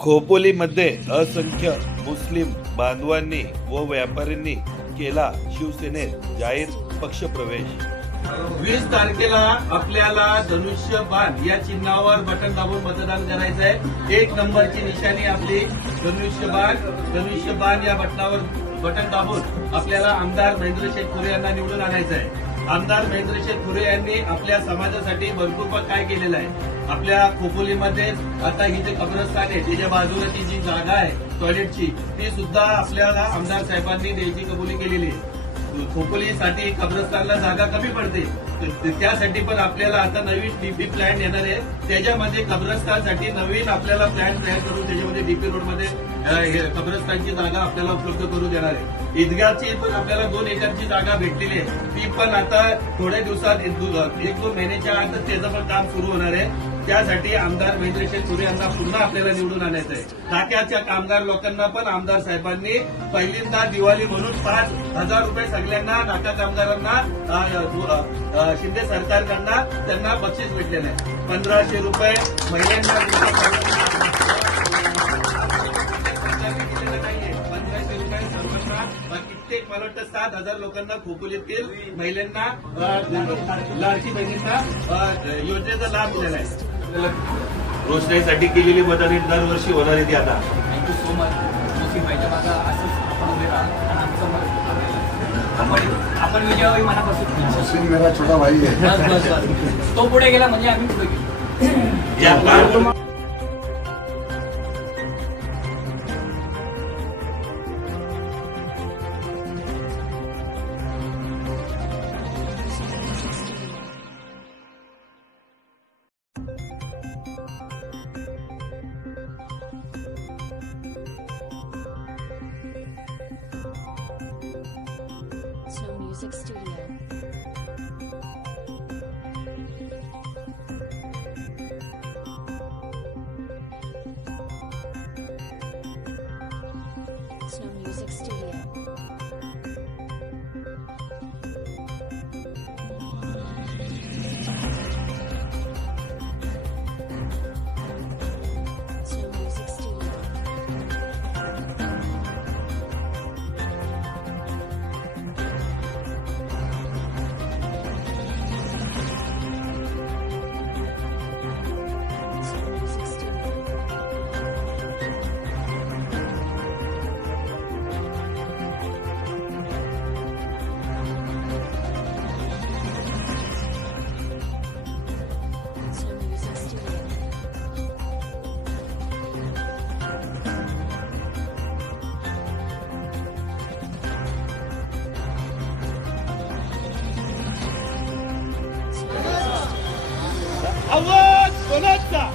खोपोलीमध्ये असंख्य मुस्लिम बांधवांनी व व्यापाऱ्यांनी केला शिवसेनेत जाहीर पक्षप्रवेश। 20 तारखेला आपल्याला धनुष्यबाण या चिन्हावर बटन दाबून मतदान करायचं आहे। 1 नंबरची निशाणी आपली धनुष्यबाण या बटन दाबून आपल्याला आमदार महेंद्रशेठ खुरे यांना निवडून आणायचं आहे। आमदार महेंद्रशेठ खुरे यांनी आपल्या समाजासाठी भरपूर काय केलेलं आहे। आपल्या खोपोलीमध्ये आता ही जे कब्रस्तान आहे त्याच्या बाजूला ती जी जागा आहे टॉयलेटची ती सुद्धा आपल्याला आमदार साहेबांनी द्यायची कबुली केलेली आहे। खोपोलीसाठी कब्रस्तानला जागा कमी पडते, त्यासाठी पण आपल्याला आता नवीन डीपी प्लॅन येणार आहे। त्याच्यामध्ये कब्रस्तानसाठी नवीन आपल्याला प्लॅन तयार करून त्याच्यामध्ये डीपी रोडमध्ये कब्रस्तानची जागा आपल्याला उपलब्ध करून देणार आहे। ईदगाहची पण आपल्याला 2 एकरची जागा भेटलेली आहे, ती पण आता थोड्या दिवसात 1-2 महिन्याच्या आतच त्याचं पण काम सुरू होणार आहे। त्यासाठी आमदार महेंद्रशेठ खुरे यांना पुन्हा आपल्याला निवडून आणायचं आहे। टाक्याच्या कामगार लोकांना पण आमदार साहेबांनी पहिल्यांदा दिवाळी म्हणून 5,000 रुपये सगळ्यांना नाका कामगारांना शिंदे सरकारकडनं त्यांना बक्षीस भेटलेलं आहे। 1,500 रुपये महिलांना कित्येक मला वाटतं 7,000 लोकांना खोपोलीतील महिलांना लाडकी बहिणींना योजनेचा लाभ दिलेला आहे। रोषणाईसाठी केलेली मदत दरवर्षी होणार आहे ती आता। Thank you so much. असंच आपण उभे राहा आणि आपण विजयावी मनापासून। मेरा छोटा भाई है, बस तो पुढे गेला म्हणजे आम्ही पुढे गेलो। Snow Music Studio. Snow Music Studio. Snow Music Studio. Snow Music Studio. Snow Music Studio. आवाज कोणाचा?